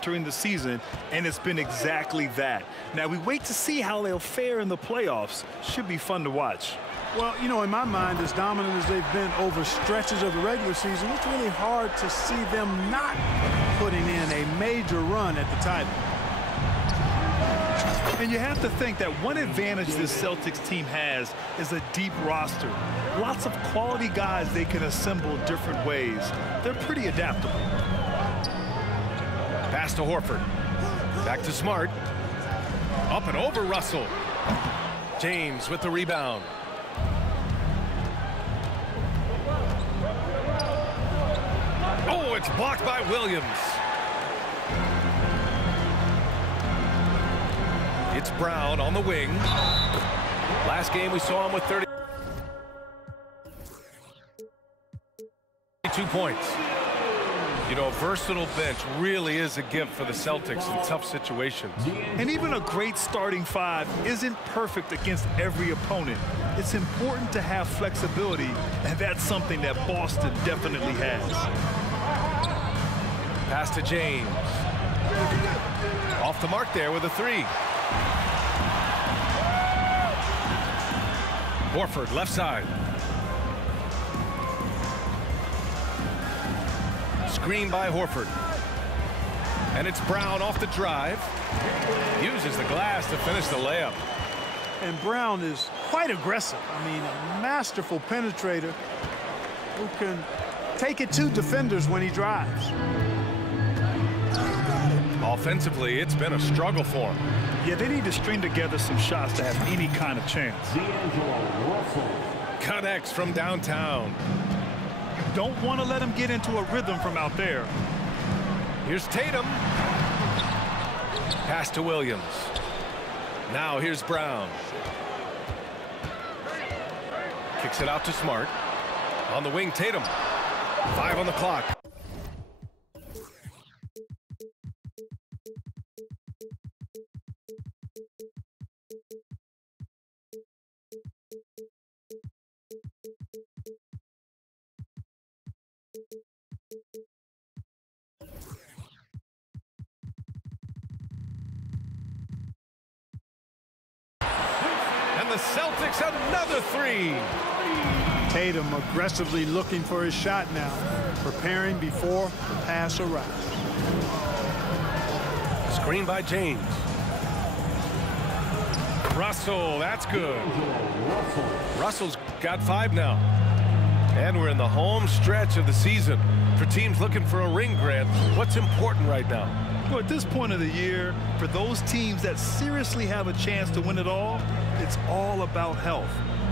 entering the season, and it's been exactly that. Now, we wait to see how they'll fare in the playoffs. Should be fun to watch. Well, you know, in my mind, as dominant as they've been over stretches of the regular season, it's really hard to see them not putting in a major run at the title. And you have to think that one advantage this Celtics team has is a deep roster. Lots of quality guys they can assemble different ways. They're pretty adaptable. Pass to Horford. Back to Smart. Up and over Russell. James with the rebound. Oh, it's blocked by Williams. It's Brown on the wing. Last game we saw him with 32 points. You know, a versatile bench really is a gift for the Celtics in tough situations. And even a great starting five isn't perfect against every opponent. It's important to have flexibility, and that's something that Boston definitely has. Pass to James. Off the mark there with a three. Horford, left side. Screen by Horford. And it's Brown off the drive. Uses the glass to finish the layup. And Brown is quite aggressive. I mean, a masterful penetrator who can take it to defenders when he drives. Offensively, it's been a struggle for him. Yeah, they need to string together some shots to have any kind of chance. Connects from downtown. You don't want to let him get into a rhythm from out there. Here's Tatum. Pass to Williams. Now here's Brown. Kicks it out to Smart. On the wing, Tatum. 5 on the clock. The Celtics another three. Tatum aggressively looking for his shot now, preparing before the pass arrives. Screen by James. Russell, that's good. Russell's got 5 now. And we're in the home stretch of the season. For teams looking for a ring, Grant, what's important right now? Well, at this point of the year, for those teams that seriously have a chance to win it all, it's all about health.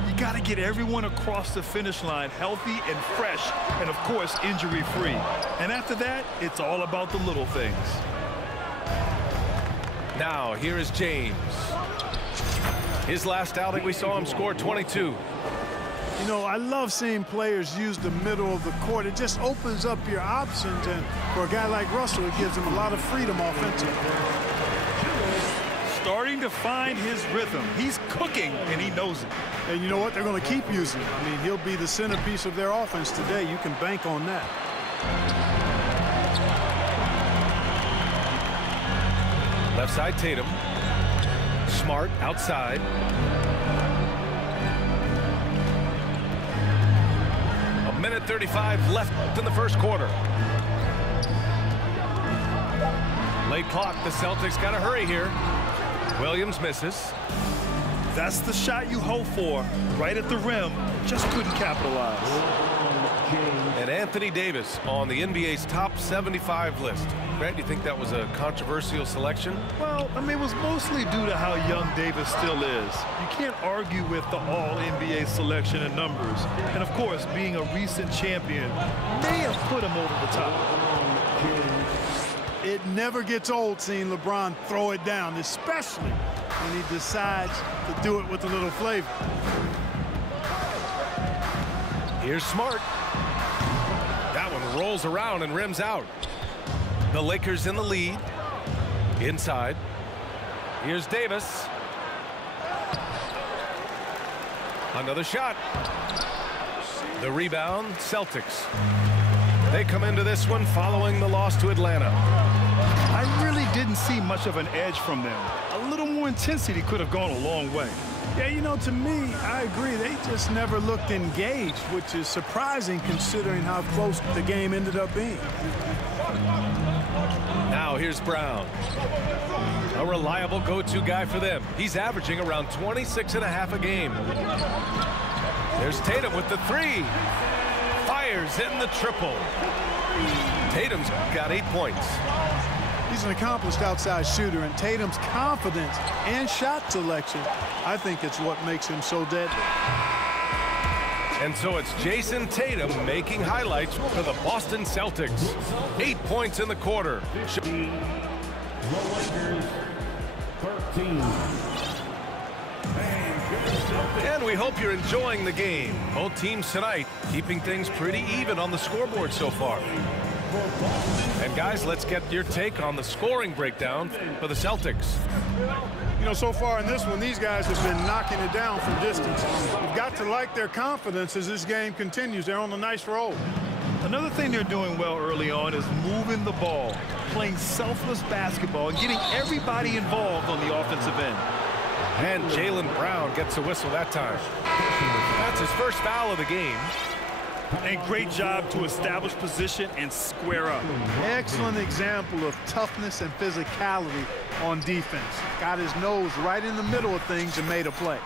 You got to get everyone across the finish line healthy and fresh, and of course, injury-free. And after that, it's all about the little things. Now, here is James. His last outing, we saw him score 22. You know, I love seeing players use the middle of the court. It just opens up your options, and for a guy like Russell, it gives him a lot of freedom offensively. Starting to find his rhythm. He's cooking, and he knows it. And you know what? They're going to keep using him. I mean, he'll be the centerpiece of their offense today. You can bank on that. Left side, Tatum. Smart outside. A minute 35 left in the first quarter. Late clock. The Celtics got to hurry here. Williams misses. That's the shot you hope for. Right at the rim. Just couldn't capitalize. And Anthony Davis on the NBA's top 75 list. Grant, do you think that was a controversial selection? Well, I mean, it was mostly due to how young Davis still is. You can't argue with the all-NBA selection and numbers. And, of course, being a recent champion may have put him over the top. It never gets old seeing LeBron throw it down, especially when he decides to do it with a little flavor. Here's Smart. That one rolls around and rims out. The Lakers in the lead. Inside. Here's Davis. Another shot. The rebound, Celtics. They come into this one following the loss to Atlanta. I see much of an edge from them. A little more intensity could have gone a long way. Yeah, you know, to me, I agree. They just never looked engaged, which is surprising considering how close the game ended up being. Now here's Brown. A reliable go-to guy for them. He's averaging around 26.5 a game. There's Tatum with the three. Fires in the triple. Tatum's got 8 points. He's an accomplished outside shooter, and Tatum's confidence and shot selection, I think it's what makes him so deadly. And so it's Jason Tatum making highlights for the Boston Celtics. 8 points in the quarter. And we hope you're enjoying the game. Both teams tonight keeping things pretty even on the scoreboard so far. And guys, let's get your take on the scoring breakdown for the Celtics. You know, so far in this one, these guys have been knocking it down from distance. You've got to like their confidence as this game continues. They're on a nice roll. Another thing they're doing well early on is moving the ball, playing selfless basketball, and getting everybody involved on the offensive end. And Jaylen Brown gets a whistle that time. That's his first foul of the game. And great job to establish position and square up. Excellent example of toughness and physicality on defense. Got his nose right in the middle of things and made a play.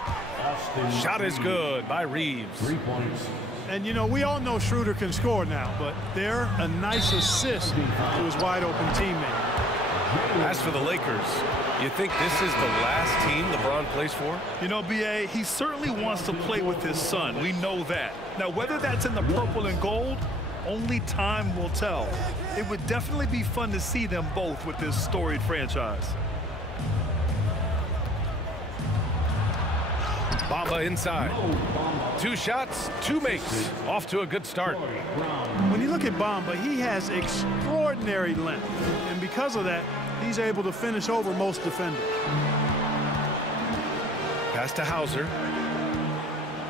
Shot is good by Reeves. 3 points. And, you know, we all know Schroeder can score now, but they're a nice assist to his wide-open teammate. As for the Lakers, you think this is the last team LeBron plays for? You know, B.A., he certainly wants to play with his son. We know that. Now, whether that's in the purple and gold, only time will tell. It would definitely be fun to see them both with this storied franchise. Bamba inside. 2 shots, 2 makes. Off to a good start. When you look at Bamba, he has extraordinary length. And because of that, he's able to finish over most defenders. Pass to Hauser.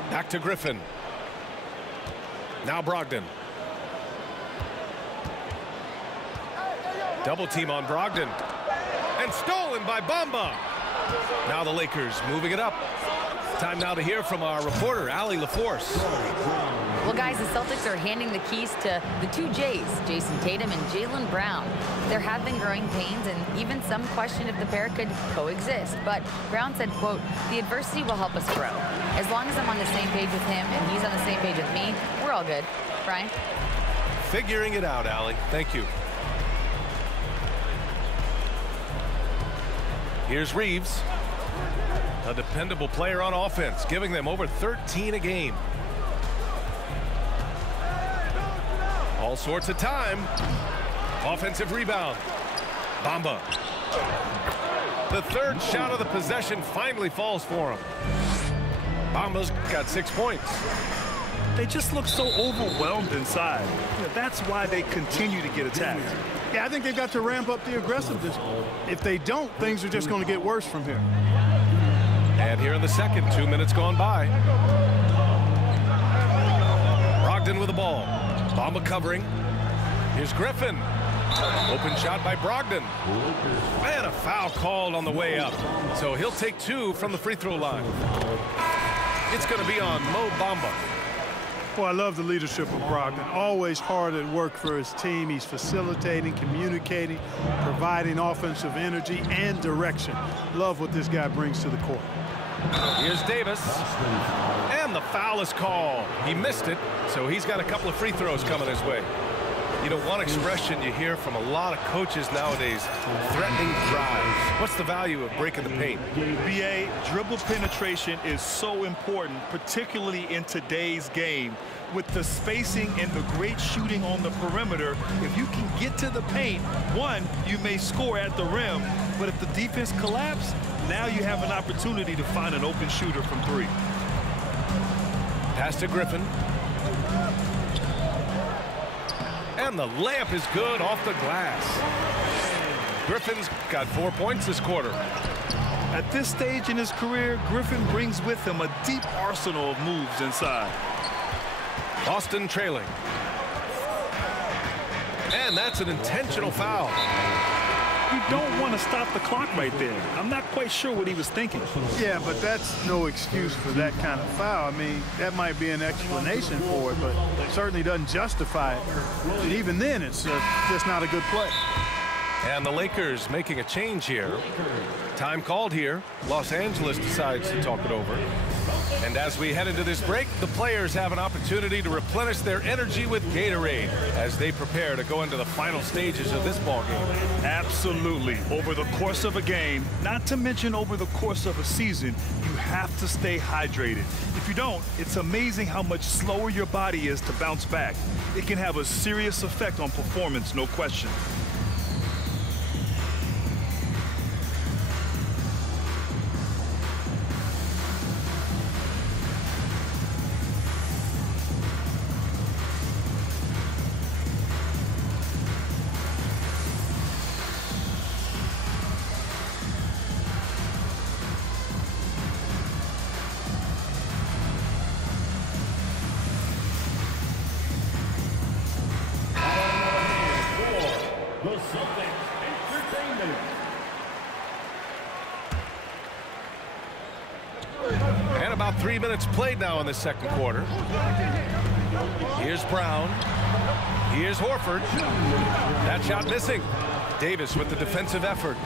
Back to Griffin. Now Brogdon. Double team on Brogdon. And stolen by Bamba. Now the Lakers moving it up. Time now to hear from our reporter, Allie LaForce. Well, guys, the Celtics are handing the keys to the 2 J's, Jason Tatum and Jaylen Brown. There have been growing pains and even some question if the pair could coexist. But Brown said, quote, "The adversity will help us grow. As long as I'm on the same page with him and he's on the same page with me, we're all good." Brian? Figuring it out, Allie. Thank you. Here's Reeves. A dependable player on offense, giving them over 13 a game. All sorts of time. Offensive rebound. Bamba. The third shot of the possession finally falls for him. Bamba's got 6 points. They just look so overwhelmed inside. That's why they continue to get attacked. Yeah, I think they've got to ramp up the aggressiveness. If they don't, things are just going to get worse from here. And here in the second, 2 minutes gone by. Brogdon with the ball. Bamba covering. Here's Griffin. Open shot by Brogdon. Man, a foul called on the way up. So he'll take 2 from the free throw line. It's going to be on Mo Bamba. Well, I love the leadership of Brogdon. Always hard at work for his team. He's facilitating, communicating, providing offensive energy and direction. Love what this guy brings to the court. Here's Davis. And the foul is called. He missed it, so he's got a couple of free throws coming his way. You know, one expression you hear from a lot of coaches nowadays, threatening drives. What's the value of breaking the paint? B.A., dribble penetration is so important, particularly in today's game. With the spacing and the great shooting on the perimeter, if you can get to the paint, one, you may score at the rim, but if the defense collapses, now you have an opportunity to find an open shooter from 3. Pass to Griffin. And the layup is good off the glass. Griffin's got 4 points this quarter. At this stage in his career, Griffin brings with him a deep arsenal of moves inside. Boston trailing. And that's an intentional foul. You don't want to stop the clock right there. I'm not quite sure what he was thinking. Yeah, but that's no excuse for that kind of foul. I mean, that might be an explanation for it, but it certainly doesn't justify it. And even then, it's just not a good play. And the Lakers making a change here. Time called here. Los Angeles decides to talk it over. And as we head into this break, the players have an opportunity to replenish their energy with Gatorade as they prepare to go into the final stages of this ball game. Absolutely. Over the course of a game, not to mention over the course of a season, you have to stay hydrated. If you don't, it's amazing how much slower your body is to bounce back. It can have a serious effect on performance, no question. And about 3 minutes played now in the second quarter. Here's Brown. Here's Horford. That shot missing. Davis with the defensive effort.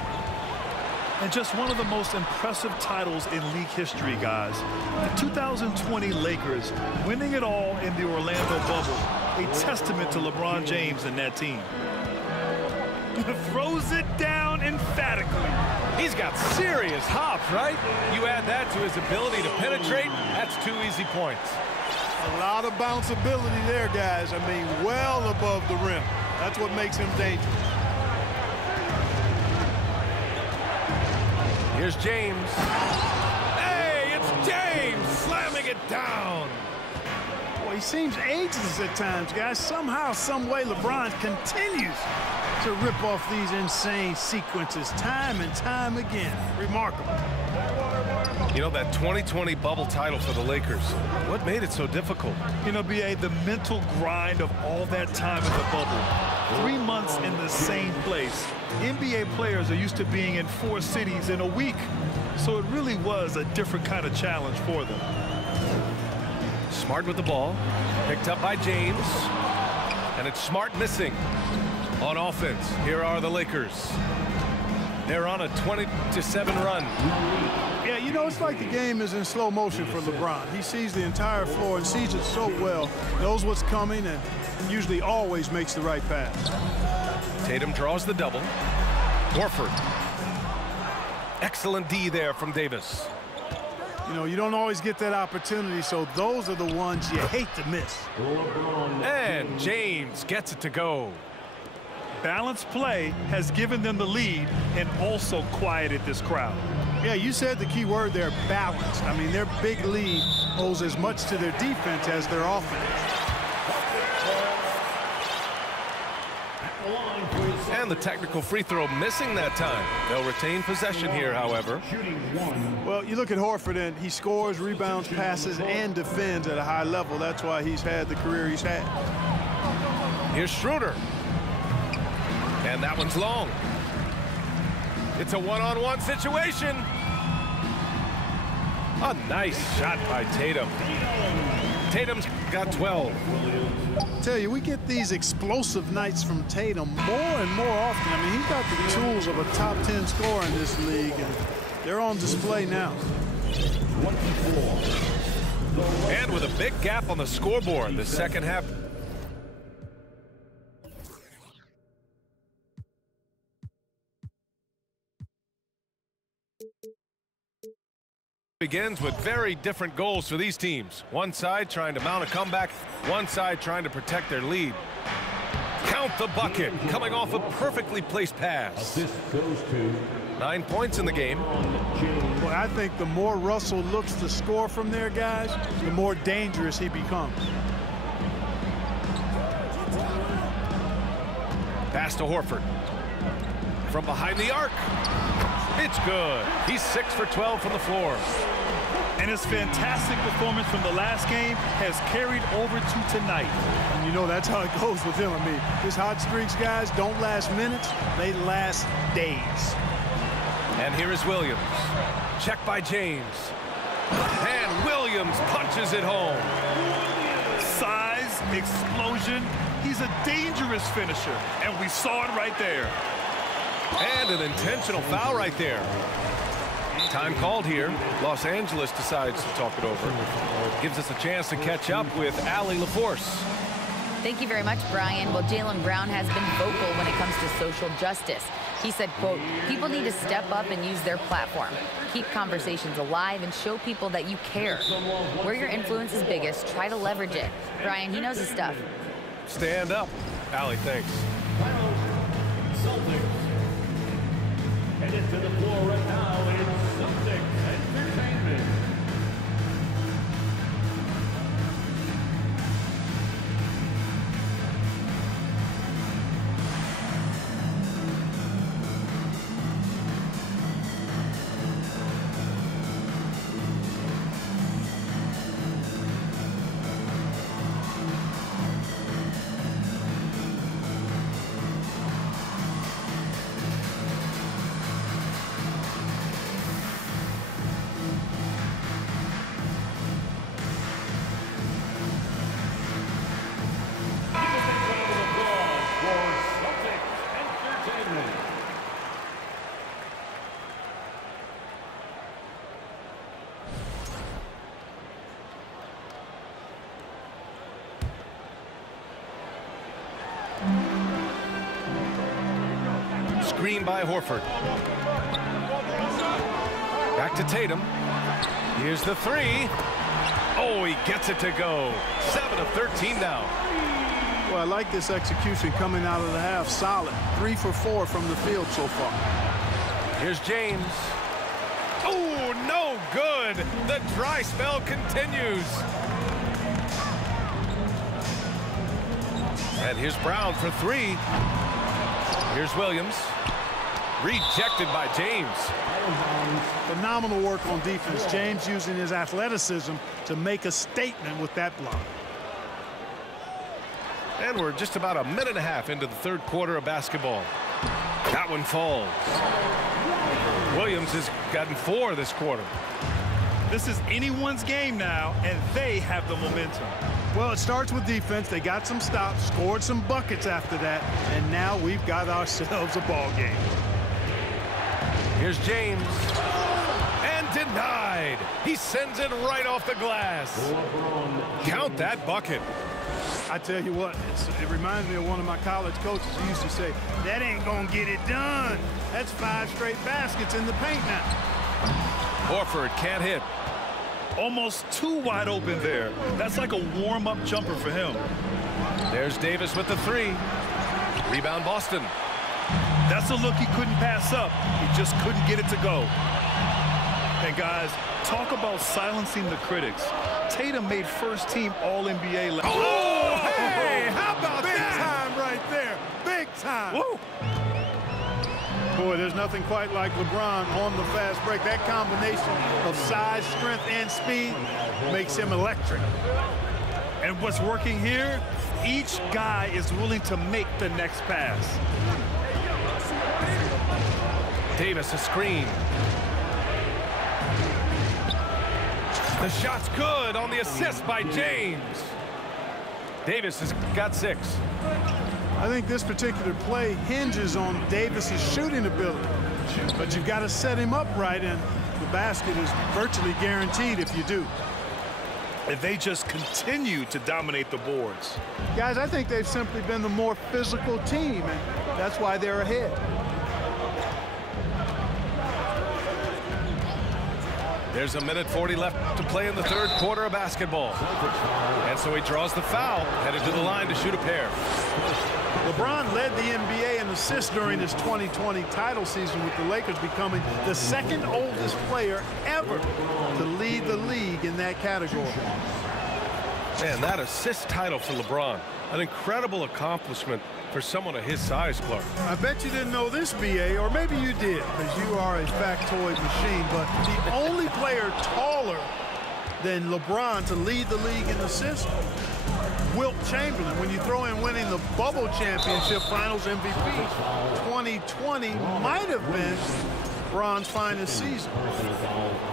And just one of the most impressive titles in league history, guys. The 2020 Lakers winning it all in the Orlando bubble. A testament to LeBron James and that team. Throws it down emphatically. He's got serious hops, right? You add that to his ability to penetrate, that's 2 easy points. A lot of bounceability there, guys. I mean, well above the rim. That's what makes him dangerous. Here's James. Hey, it's James slamming it down. Boy, he seems ageless at times, guys. Somehow, some way, LeBron continues to rip off these insane sequences time and time again. Remarkable. You know, that 2020 bubble title for the Lakers, what made it so difficult? You know, B.A., the mental grind of all that time in the bubble. 3 months in the same place. NBA players are used to being in 4 cities in a week. So it really was a different kind of challenge for them. Smart with the ball. Picked up by James. And it's Smart missing. On offense, here are the Lakers. They're on a 20-7 run. Yeah, you know, it's like the game is in slow motion for LeBron. He sees the entire floor and sees it so well, knows what's coming, and usually always makes the right pass. Tatum draws the double. Horford. Excellent D there from Davis. You know, you don't always get that opportunity, so those are the ones you hate to miss. And James gets it to go. Balanced play has given them the lead and also quieted this crowd. Yeah, you said the key word there, balanced. I mean, their big lead owes as much to their defense as their offense. And the technical free throw missing that time. They'll retain possession here, however. Well, you look at Horford, and he scores, rebounds, passes, and defends at a high level. That's why he's had the career he's had. Here's Schroeder. And that one's long. It's a one-on-one situation. A nice shot by Tatum. Tatum's got 12. I tell you, we get these explosive nights from Tatum more and more often. I mean, he's got the tools of a top 10 scorer in this league, and they're on display now. And with a big gap on the scoreboard, the second half begins with very different goals for these teams. One side trying to mount a comeback, one side trying to protect their lead. Count the bucket, coming off a perfectly placed pass. This goes to 9 points in the game. Well, I think the more Russell looks to score from there, guys, the more dangerous he becomes. Pass to Horford. From behind the arc. It's good. He's 6 for 12 from the floor. And his fantastic performance from the last game has carried over to tonight. And you know that's how it goes with him. I mean, his hot streaks, guys, don't last minutes. They last days. And here is Williams. Check by James. And Williams punches it home. Size, explosion. He's a dangerous finisher, and we saw it right there. And an intentional foul right there. Time called here. Los Angeles decides to talk it over. Gives us a chance to catch up with Allie LaForce. Thank you very much, Brian. Well, Jaylen Brown has been vocal when it comes to social justice. He said, quote, people need to step up and use their platform. Keep conversations alive and show people that you care. Where your influence is biggest, try to leverage it. Brian, he knows his stuff. Stand up. Allie, thanks. Celtics. Headed to the floor right now in Celtics Entertainment. Screen by Horford. Back to Tatum. Here's the three. Oh, he gets it to go. 7 of 13 now. Well, I like this execution coming out of the half. Solid. 3 for 4 from the field so far. Here's James. Oh, no good. The dry spell continues. And here's Brown for 3. Here's Williams. Rejected by James. Phenomenal work on defense. James using his athleticism to make a statement with that block. And we're just about a minute and a half into the third quarter of basketball. That one falls. Williams has gotten 4 this quarter. This is anyone's game now, and they have the momentum. Well, it starts with defense. They got some stops, scored some buckets after that, and now we've got ourselves a ball game. Here's James. And denied. He sends it right off the glass. Count that bucket. I tell you what, it reminds me of one of my college coaches who used to say, that ain't gonna get it done. That's 5 straight baskets in the paint now. Horford can't hit. Almost too wide open there. That's like a warm-up jumper for him. There's Davis with the 3. Rebound Boston. That's a look he couldn't pass up. He just couldn't get it to go. And guys, talk about silencing the critics. Tatum made first team All-NBA. Oh, hey, how about Big that? time right there. Big time. Woo. Boy, there's nothing quite like LeBron on the fast break. That combination of size, strength, and speed makes him electric. And what's working here, each guy is willing to make the next pass. Davis a screen. The shot's good on the assist by James. Davis has got 6. I think this particular play hinges on Davis's shooting ability. But you've got to set him up right, and the basket is virtually guaranteed if you do. And they just continue to dominate the boards. Guys, I think they've simply been the more physical team, and that's why they're ahead. There's a minute 40 left to play in the third quarter of basketball. And so he draws the foul, headed to the line to shoot a pair. LeBron led the NBA in assists during his 2020 title season, with the Lakers becoming the second oldest player ever to lead the league in that category. Man, that assist title for LeBron, an incredible accomplishment for someone of his size, Clark. I bet you didn't know this, BA, or maybe you did, because you are a factoid machine, but the only player taller than LeBron to lead the league in assists? Wilt Chamberlain, when you throw in winning the bubble championship finals MVP, 2020 might have been LeBron's finest season.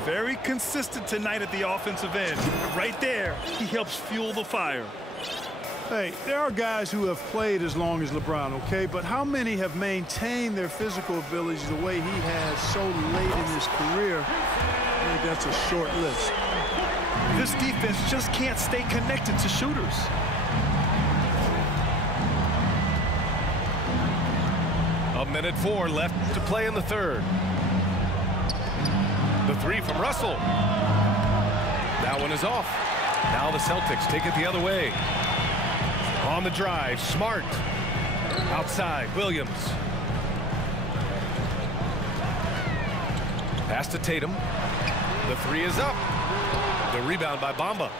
Very consistent tonight at the offensive end. Right there, he helps fuel the fire. Hey, there are guys who have played as long as LeBron, okay? But how many have maintained their physical abilities the way he has so late in his career? I think that's a short list. This defense just can't stay connected to shooters. A minute 4 left to play in the third. The three from Russell. That one is off. Now the Celtics take it the other way. On the drive, Smart. Outside, Williams. Pass to Tatum. The three is up. The rebound by Bamba.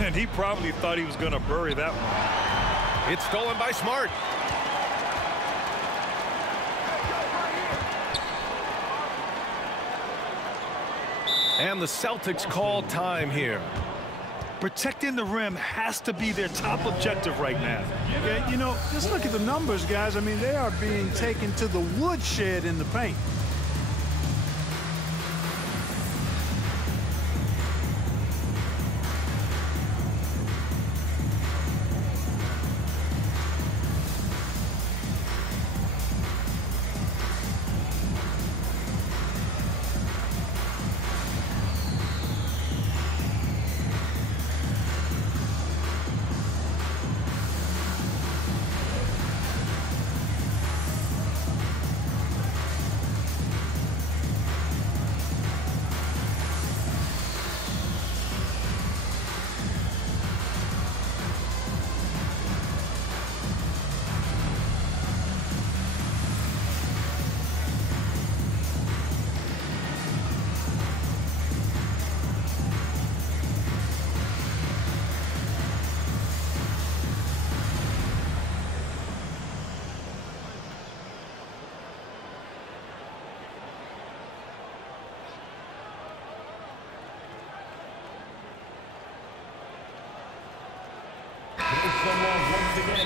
And he probably thought he was going to bury that one. It's stolen by Smart. And the Celtics call time here. Protecting the rim has to be their top objective right now. Yeah, you know, just look at the numbers, guys. I mean, they are being taken to the woodshed in the paint.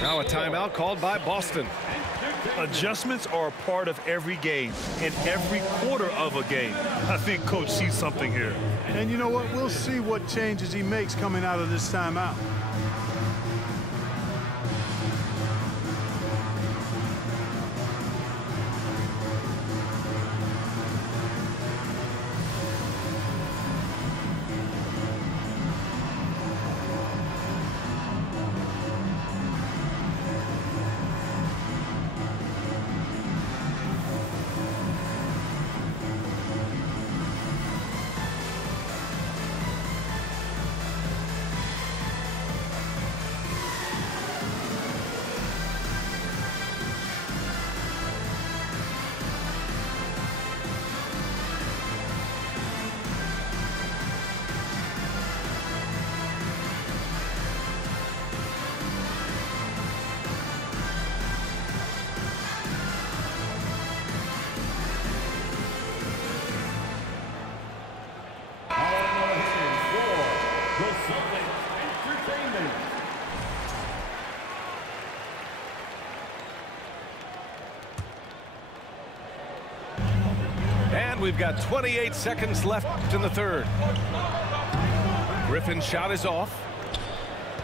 Now a timeout called by Boston. Adjustments are a part of every game and every quarter of a game. I think Coach sees something here. And you know what? We'll see what changes he makes coming out of this timeout. And we've got 28 seconds left in the third. Griffin's shot is off.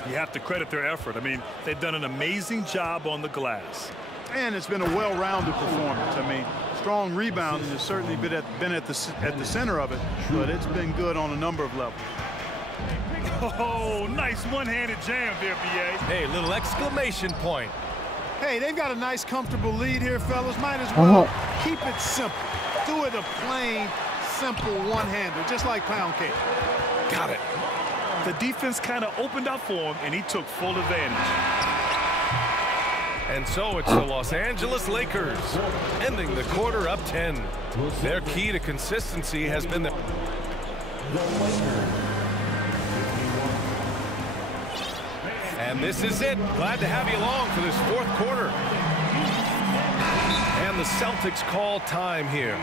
You have to credit their effort. I mean, they've done an amazing job on the glass. And it's been a well-rounded performance. I mean, strong rebounding has certainly been at the center of it, but it's been good on a number of levels. Oh, nice one-handed jam there, B.A. Hey, little exclamation point. Hey, they've got a nice, comfortable lead here, fellas. Might as well keep it simple. Do it a plain, simple one-hander, just like pound cake. Got it. The defense kind of opened up for him, and he took full advantage. And so it's the Los Angeles Lakers ending the quarter up 10. Their key to consistency has been the And this is it. Glad to have you along for this fourth quarter. And the Celtics call time here.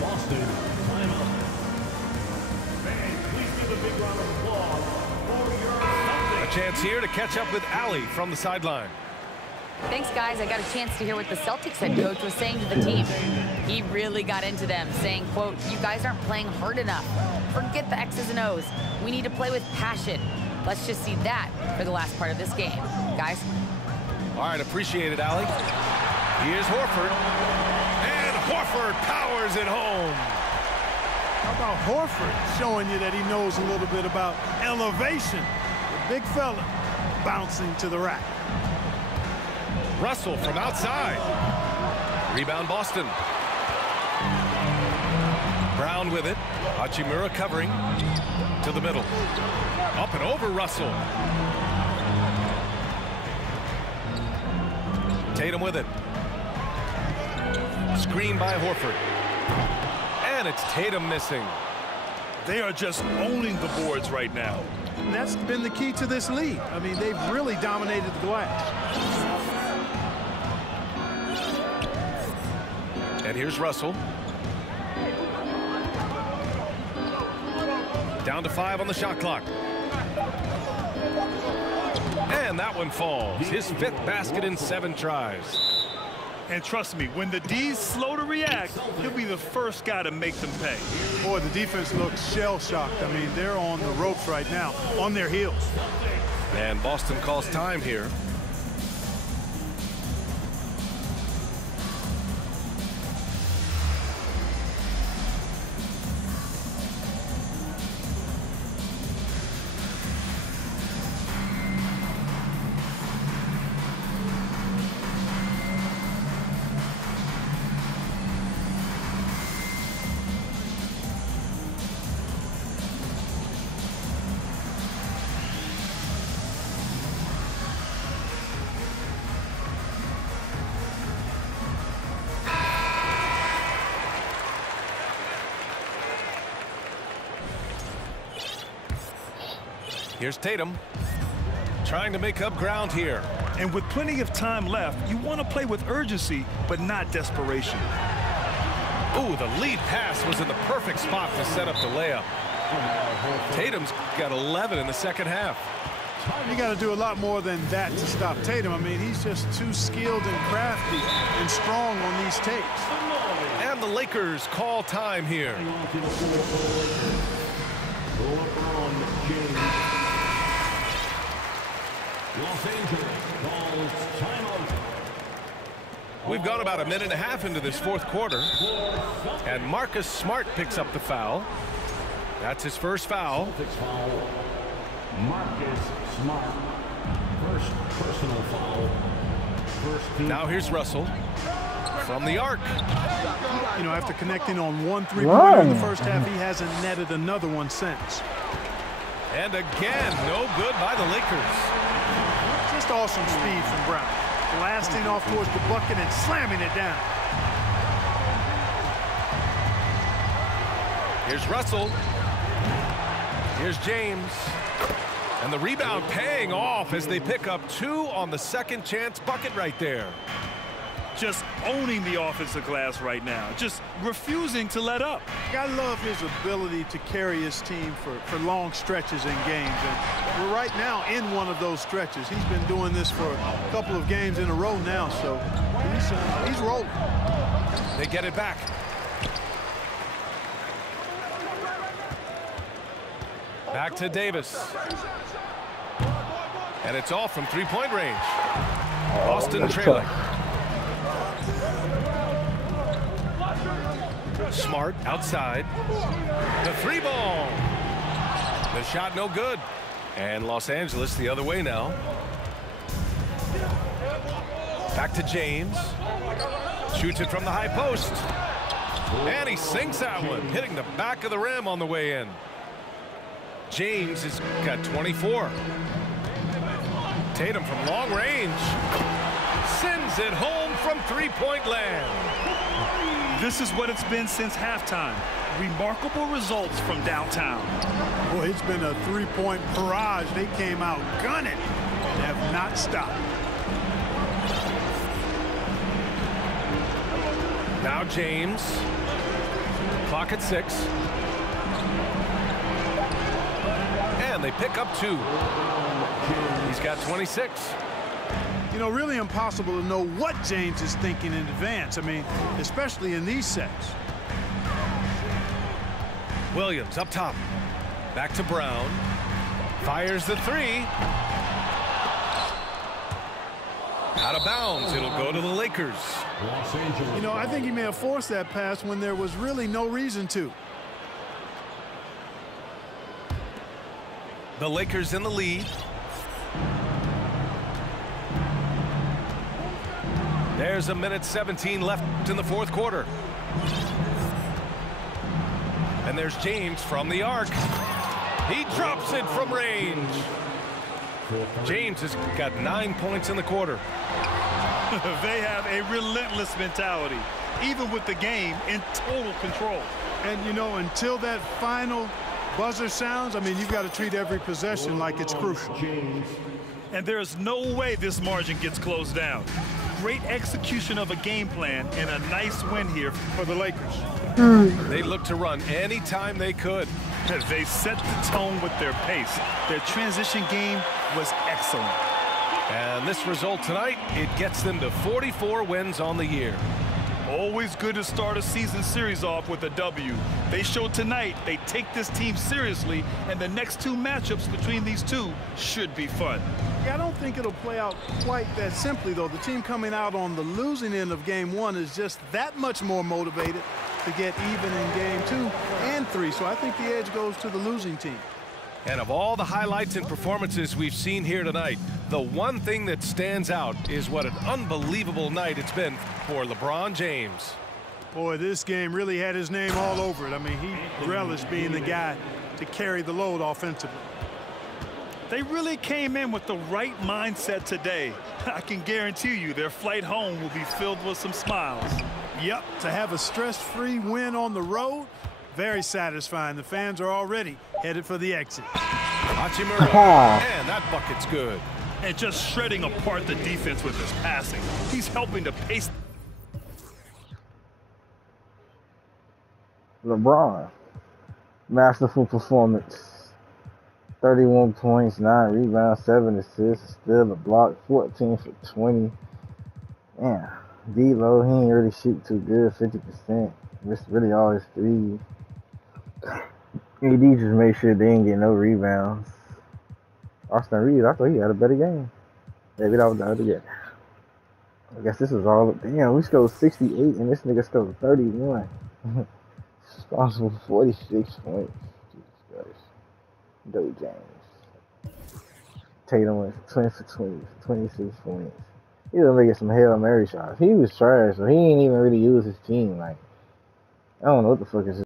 Boston, timeout. Fans, please give a big round of applause for your Celtics. A chance here to catch up with Allie from the sideline. Thanks, guys. I got a chance to hear what the Celtics head coach was saying to the team. He really got into them, saying, quote, "You guys aren't playing hard enough. Forget the X's and O's. We need to play with passion. Let's just see that for the last part of this game." Guys? All right, appreciate it, Allie. Here's Horford. And Horford powers it home. How about Horford showing you that he knows a little bit about elevation? The big fella bouncing to the rack. Russell from outside. Rebound Boston. Brown with it. Hachimura covering to the middle. Up and over Russell. Tatum with it. Screen by Horford. And it's Tatum missing. They are just owning the boards right now. And that's been the key to this lead. I mean, they've really dominated the glass. And here's Russell. Down to 5 on the shot clock. And that one falls. His 5th basket in 7 tries. And trust me, when the D's slow to react, he'll be the first guy to make them pay. Boy, the defense looks shell-shocked. I mean, they're on the ropes right now, on their heels. And Boston calls time here. Here's Tatum trying to make up ground here. And with plenty of time left, you want to play with urgency, but not desperation. Ooh, the lead pass was in the perfect spot to set up the layup. Tatum's got 11 in the second half. You got to do a lot more than that to stop Tatum. I mean, he's just too skilled and crafty and strong on these takes. And the Lakers call time here. LeBron James. Los Angeles calls timeout. We've gone about a minute and a half into this 4th quarter. And Marcus Smart picks up the foul. That's his first foul. Celtics foul. Marcus Smart. First personal foul. First team. Now here's Russell from the arc. You know, after connecting on 1 3-pointer in the first half, he hasn't netted another one since. And again, no good by the Lakers. Just awesome speed from Brown. Blasting off towards the bucket and slamming it down. Here's Russell. Here's James. And the rebound paying off as they pick up 2 on the second chance bucket right there. Just owning the offensive glass right now. Just refusing to let up. I love his ability to carry his team for long stretches in games. And we're right now in one of those stretches. He's been doing this for a couple of games in a row now, so he's rolling. They get it back. Back to Davis. And it's off from 3-point range. Boston trailing. Smart outside. The 3-ball. The shot no good. And Los Angeles the other way now. Back to James. Shoots it from the high post. And he sinks that one, hitting the back of the rim on the way in. James has got 24. Tatum from long range. Sends it home from 3-point land. This is what it's been since halftime. Remarkable results from downtown. Boy, it's been a 3-point barrage. They came out gunning and have not stopped. Now James. Clock at 6. And they pick up 2. He's got 26. You know, really impossible to know what James is thinking in advance. I mean, especially in these sets. Williams up top. Back to Brown. Fires the 3. Out of bounds. It'll go to the Lakers. You know, I think he may have forced that pass when there was really no reason to. The Lakers in the lead. There's a minute 17 left in the fourth quarter. And there's James from the arc. He drops it from range. James has got 9 points in the quarter. They have a relentless mentality, even with the game in total control. And, you know, until that final buzzer sounds, I mean, you've got to treat every possession like it's crucial. And there's no way this margin gets closed down. Great execution of a game plan and a nice win here for the Lakers. They looked to run anytime they could. They set the tone with their pace. Their transition game was excellent. And this result tonight, it gets them to 44 wins on the year. Always good to start a season series off with a W. They showed tonight they take this team seriously, and the next 2 matchups between these two should be fun. Yeah, I don't think it'll play out quite that simply, though. The team coming out on the losing end of game 1 is just that much more motivated to get even in game 2 and 3. So I think the edge goes to the losing team. And of all the highlights and performances we've seen here tonight, the one thing that stands out is what an unbelievable night it's been for LeBron James. Boy, this game really had his name all over it. I mean, he relished being the guy to carry the load offensively. They really came in with the right mindset today. I can guarantee you their flight home will be filled with some smiles. Yep, to have a stress-free win on the road, very satisfying. The fans are already headed for the exit. Hachimura, and that bucket's good. And just shredding apart the defense with his passing. He's helping to pace. LeBron, masterful performance. 31 points, 9 rebounds, 7 assists, still a block, 14 for 20. Man, D-Lo, he ain't really shoot too good, 50%. Missed really all his threes. AD just made sure they didn't get no rebounds. Austin Reeves, I thought he had a better game. Maybe that was the other game. I guess this was all. Damn, we scored 68 and this nigga scored 31. Responsible for 46 points. Jesus Christ. Doe James. Tatum went 20 for 20, 26 points. He was making some Hail Mary shots. He was trash, so he ain't even really use his team. Like, I don't know what the fuck is